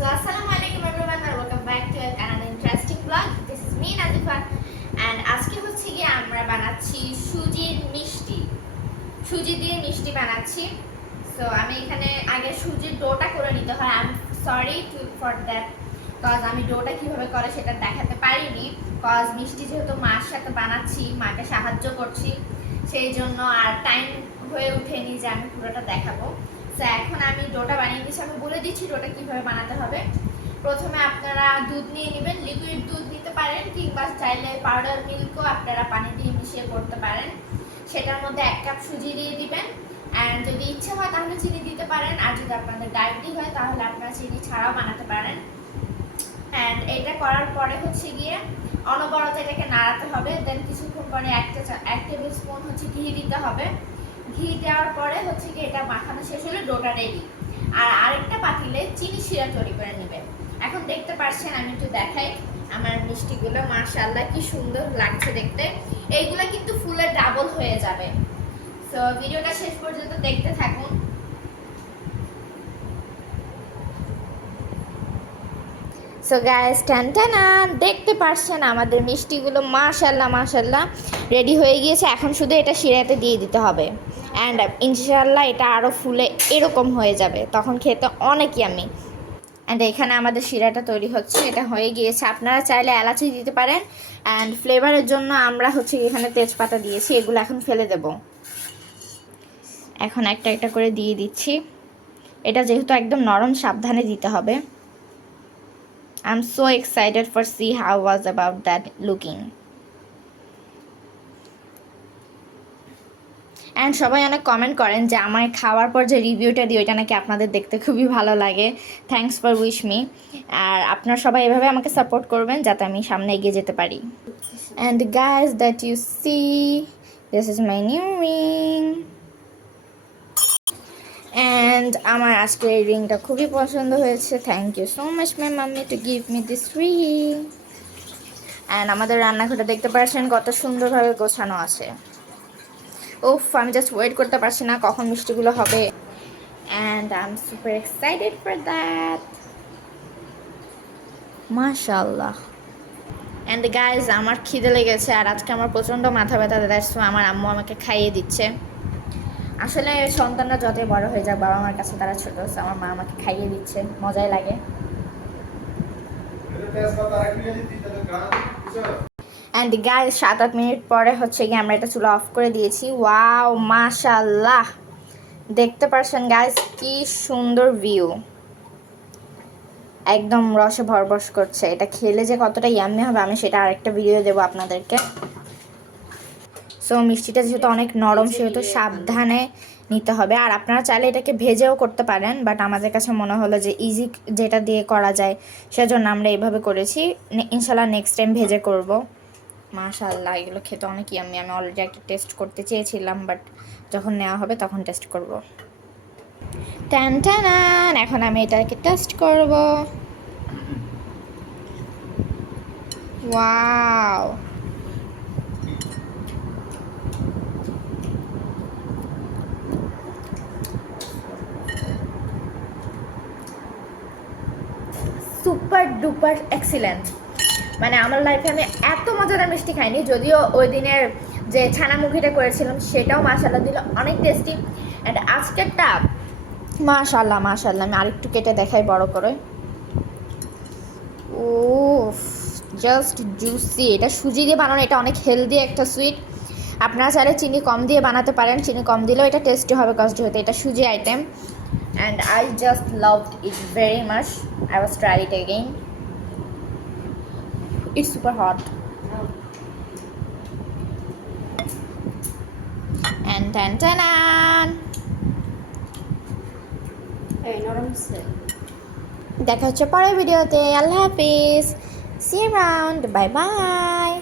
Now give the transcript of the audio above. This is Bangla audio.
So assalamualaikum everyone and welcome back to another interesting vlog. This is me Nazifa and আজকে হচ্ছে কি আমরা বানাচ্ছি সুজির মিষ্টি। সুজি দিয়ে মিষ্টি বানাচ্ছি। সো আমি এখানে আগে সুজির ডোটা করে নিতে হয়। I am sorry for that cause আমি ডোটা কিভাবে করে সেটা দেখাতে পারিনি। কজ মিষ্টি যেহেতু মার সাথে বানাচ্ছি, মাকে সাহায্য করছি, সেই জন্য আর টাইম হয়ে ওঠেনি যে আমি পুরোটা দেখাবো। তো এখন আমি ডোটা বানিয়ে দিচ্ছি। আমি বলে দিচ্ছি ডোটা কিভাবে বানাতে হবে। প্রথমে আপনারা দুধ নিয়ে নেবেন, লিকুইড দুধ নিতে পারেন কিংবা চাইলে পাউডার মিল্কও আপনারা পানি দিয়ে মিশিয়ে করতে পারেন। সেটার মধ্যে 1 কাপ সুজি দিয়ে দিবেন অ্যান্ড যদি ইচ্ছা হয় তাহলে চিনি দিতে পারেন, আর যদি আপনাদের ডায়েবেটিক হয় তাহলে আপনারা চিনি ছাড়াও বানাতে পারেন। অ্যান্ড এটা করার পরে হচ্ছে গিয়ে অনবরত এটাকে নাড়াতে হবে। দেন কিছুক্ষণ পরে 1 টেবিল স্পুন হচ্ছে ঘি দিতে হবে। ঘি দেওয়ার পরে হচ্ছে কি এটা মাখানো শেষ হলে ডোটা রেডি। আর আরেকটা পাতিলে চিনি শিরা তৈরি করে নেবেন। এখন দেখতে পাচ্ছেন, আমি একটু দেখাই আমার মিষ্টিগুলো, মাশাআল্লাহ কি সুন্দর লাগছে দেখতে। এইগুলো কিন্তু ফুলে ডাবল হয়ে যাবে। সো ভিডিওটা শেষ পর্যন্ত দেখতে থাকুন। সো গাইস টানটানা দেখতে পাচ্ছেন আমাদের মিষ্টিগুলো মাশাআল্লাহ রেডি হয়ে গিয়েছে। এখন শুধু এটা শিরাতে দিয়ে দিতে হবে অ্যান্ড ইনশাআল্লাহ এটা আরও ফুলে এরকম হয়ে যাবে, তখন খেতে অনেক ইয়ামি। অ্যান্ড এখানে আমাদের শিরাটা তৈরি হচ্ছে, এটা হয়ে গিয়েছে। আপনারা চাইলে এলাচি দিতে পারেন অ্যান্ড ফ্লেভারের জন্য আমরা হচ্ছে এখানে তেজপাতা দিয়েছি। এগুলো এখন ফেলে দেব। এখন একটা একটা করে দিয়ে দিচ্ছি। এটা যেহেতু একদম নরম, সাবধানে দিতে হবে। I'm so excited for see how was about that looking. And সবাই অনেক কমেন্ট করেন যে আমার খাওয়ার পর যে রিভিউটা দিই ওইটা নাকি আপনাদের দেখতে খুবই ভালো লাগে। Thanks for wish me. আর আপনারা সবাই এভাবে আমাকে সাপোর্ট করবেন যাতে আমি সামনে এগিয়ে যেতে পারি। And guys that you see, this is my new ring. And আমার আজকের এই রিংটা খুবই পছন্দ হয়েছে। Thank you so much my mummy to give me this ring. And আমাদের রান্নাঘরটা দেখতে পাচ্ছেন কত সুন্দরভাবে গোছানো আছে। উফ, আমি জাস্ট ওয়েট করতে পারছি না কখন মিষ্টিগুলো হবে। And I am super excited for that. মাশাআল্লাহ। অ্যান্ড গাইজ আমার খিদে লেগেছে আর আজকে আমার প্রচণ্ড মাথা ব্যথা দিচ্ছে। আমার আম্মু আমাকে খাইয়ে দিচ্ছে। আসলে সন্তানরা যতই বড় হয়ে যাক বাবা মার কাছে তারা ছোটো, আমার মা আমাকে খাইয়ে দিচ্ছে, মজাই লাগে। অ্যান্ড গাইস 7-8 মিনিট পরে হচ্ছে গিয়ে আমরা এটা চুলা অফ করে দিয়েছি। ওয়াও মাশাআল্লাহ, দেখতে পাচ্ছেন গাইস কি সুন্দর ভিউ, একদম রসে ভরবশ করছে। এটা খেলে যে কতটা ইয়াম্মি হবে আমি সেটা আরেকটা ভিডিও দেবো আপনাদেরকে। সো মিষ্টিটা যেহেতু অনেক নরম সেহেতু সাবধানে নিতে হবে। আর আপনারা চাইলে এটাকে ভেজেও করতে পারেন, বাট আমাদের কাছে মনে হলো যে ইজি যেটা দিয়ে করা যায় সেজন্য আমরা এইভাবে করেছি। ইনশাল্লাহ নেক্সট টাইম ভেজে করব। মাশাআল্লাহ এগুলো খেতে অনেক ইয়াম্মি। আমি অলরেডি একটা টেস্ট করতে চেয়েছিলাম, বাট যখন নেওয়া হবে তখন টেস্ট করব। টান টান, এখন আমি এটাকে টেস্ট করব। Wow, super duper excellent. মানে আমার লাইফে আমি এত মজাদার মিষ্টি খাইনি। যদিও ওই দিনের যে ছানামুখিটা করেছিলাম সেটাও মাশাআল্লাহ দিল, অনেক টেস্টি। অ্যান্ড আজকেরটা মাশাআল্লাহ আমি আরেকটু কেটে দেখাই বড় করে। ও জাস্ট জুসি। এটা সুজি দিয়ে বানানো, এটা অনেক হেলদি একটা সুইট। আপনারা চাইলে চিনি কম দিয়ে বানাতে পারেন, চিনি কম দিলেও এটা টেস্টি হবে কজ যেহেতু এটা সুজি item. And I just loved it very much. I was try it again. It's super hot. And tan tanan. দেখা হচ্ছে পরের ভিডিওতে। আল্লাহ হাফিজ। See you around. Bye bye.